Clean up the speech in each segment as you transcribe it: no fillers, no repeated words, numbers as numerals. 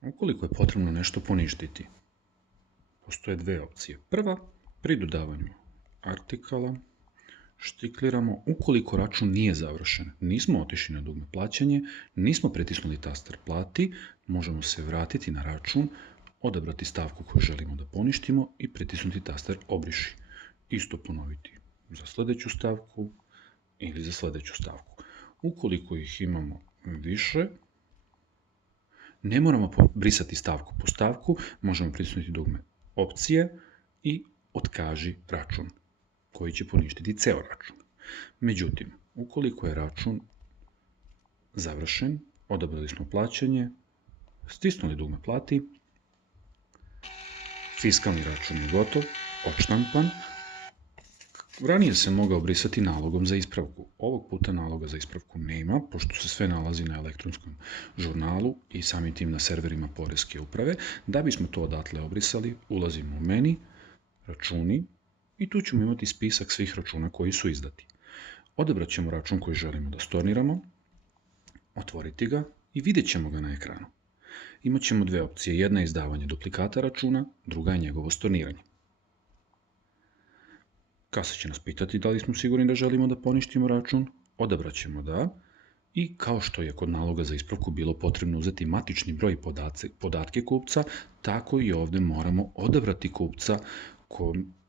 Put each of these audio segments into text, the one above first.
Ukoliko je potrebno nešto poništiti, postoje dve opcije. Prva, pri dodavanju artikala štikliramo ukoliko račun nije završen. Nismo otišli na dugme plaćanje, nismo pritisnuli taster plati, možemo se vratiti na račun, odabrati stavku koju želimo da poništimo i pritisnuti taster obriši. Isto ponoviti za sljedeću stavku ili za sljedeću stavku. Ukoliko ih imamo više, ne moramo brisati stavku po stavku, možemo pritisnuti dugme opcije i otkaži račun koji će poništiti ceo račun. Međutim, ukoliko je račun završen, odabrali smo plaćanje, stisnuli dugme plati, fiskalni račun je gotov, odštampan. Ranije se mogao brisati nalogom za ispravku. Ovog puta naloga za ispravku nema, pošto se sve nalazi na elektronskom žurnalu i samim tim na serverima Poreske uprave. Da bismo to odatle obrisali, ulazimo u meni, računi, i tu ćemo imati spisak svih računa koji su izdati. Odabrat ćemo račun koji želimo da storniramo, otvoriti ga i vidjet ćemo ga na ekranu. Imaćemo dve opcije, jedna je izdavanje duplikata računa, druga je njegovo storniranje. Kasa će nas pitati da li smo sigurni da želimo da poništimo račun, odabrat ćemo da, i kao što je kod naloga za ispravku bilo potrebno uzeti matični broj i podatke kupca, tako i ovdje moramo odabrati kupca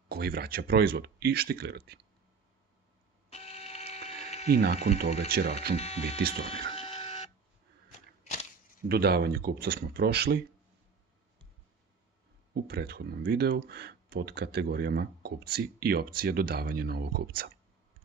koji vraća proizvod i štiklirati. I nakon toga će račun biti storniran. Dodavanje kupca smo prošli u prethodnom videu pod kategorijama kupci i opcije dodavanje novog kupca.